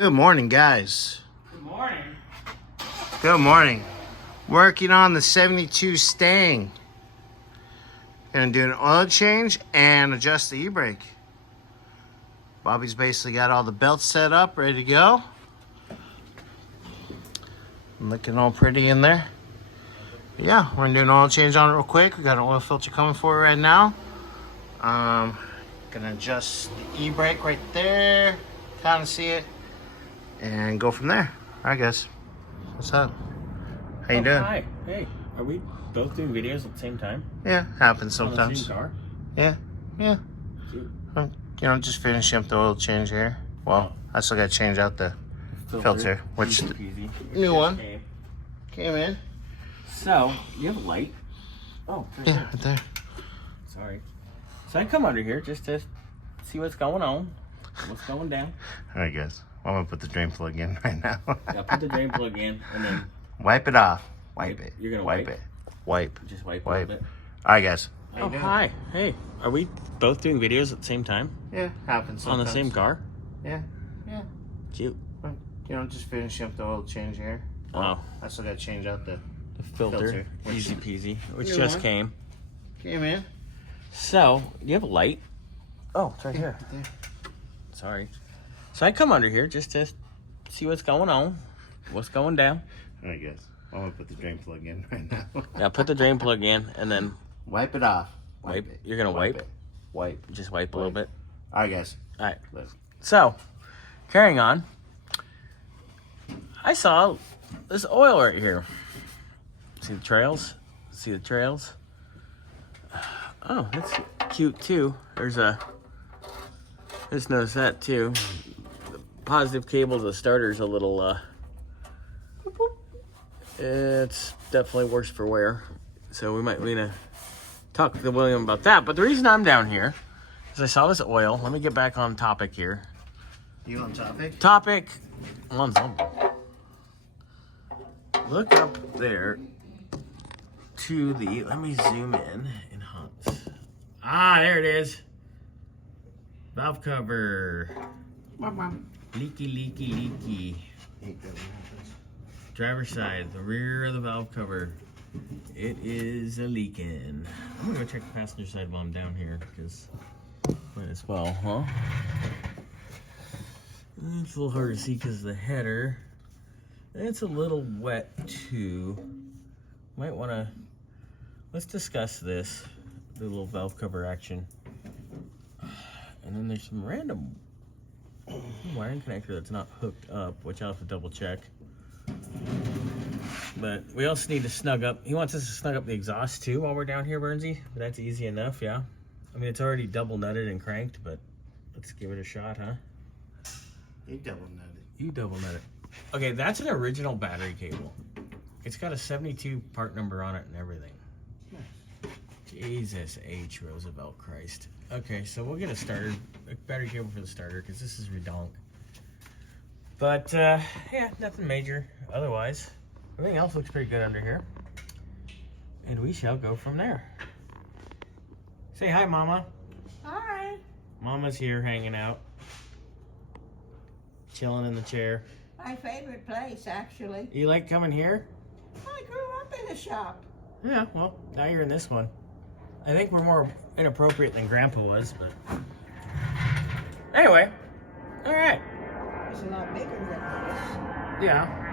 Good morning, guys. Good morning. Good morning. Working on the 72 Stang. Gonna do an oil change and adjust the e-brake. Bobby's basically got all the belts set up, ready to go. Looking all pretty in there. But yeah, we're gonna do an oil change on it real quick. We got an oil filter coming for it right now. Gonna adjust the e-brake right there. Kind of see it. And go from there. All right, guys. What's up? How you doing? Hi. Hey. Are we both doing videos at the same time? Yeah, happens On the sometimes. same car? Yeah. Cute. Just finishing up the oil change here. Well, I still got to change out the filter, which Easy peasy. new one Okay. came in. So, you have a light? Oh, right Yeah, there. right there. Sorry. So I come under here just to see what's going on, what's going down. All right, guys. I'm gonna put the drain plug in right now. Yeah, put the drain plug in and then Wipe it off. Wipe it. You're gonna wipe wipe? it. Wipe. just wipe Wipe. a little bit. All right, guys. How Oh, you doing? hi. Hey. Are we both doing videos at the same time? Yeah, happens On sometimes. the same car? Yeah. Cute. Just finishing up the oil change here. Oh. I still got to change out the The filter. which- Easy peasy. Which New just one. came. came in. So, do you have a light? Oh, it's right Yeah, here. right there. Sorry. So I come under here just to see what's going on, what's going down. All right, guys. I'm gonna put the drain plug in right now. Now put the drain plug in and then Wipe it off. wipe. it. You're gonna wipe? it. Wipe. Just wipe a little bit. All right, guys. All right. Let's. So, carrying on. I saw this oil right here. See the trails? See the trails? Oh, that's cute too. Just noticed that too. The positive cable to the starter's a little, it's definitely worse for wear. So we might need to talk to William about that. But the reason I'm down here is I saw this oil. Let me get back on topic here. You on topic? Topic on something. Look up there to the, let me zoom in hunt. Ah, there it is. Valve cover. Leaky. Driver's side, the rear of the valve cover. It is a leaking. I'm gonna go check the passenger side while I'm down here, because might as well, huh? It's a little hard to see because of the header. It's a little wet too. Might want to, let's discuss this, the little valve cover action. And then there's some random wiring connector that's not hooked up, which I'll have to double check. But we also need to snug up. He wants us to snug up the exhaust too while we're down here, Bernsey. But that's easy enough, yeah. I mean, it's already double nutted and cranked, but let's give it a shot, huh? You double nutted. You double nut it. Okay, that's an original battery cable. It's got a 72 part number on it and everything. Jesus H. Roosevelt Christ. Okay, so we'll get a battery cable for the starter, because this is redonk. But, yeah, nothing major otherwise. Everything else looks pretty good under here. And we shall go from there. Say hi, Mama. Hi. Mama's here hanging out. Chilling in the chair. My favorite place, actually. You like coming here? I grew up in a shop. Yeah, well, now you're in this one. I think we're more inappropriate than Grandpa was, but... Anyway, all right. It's a lot bigger than this. Yeah.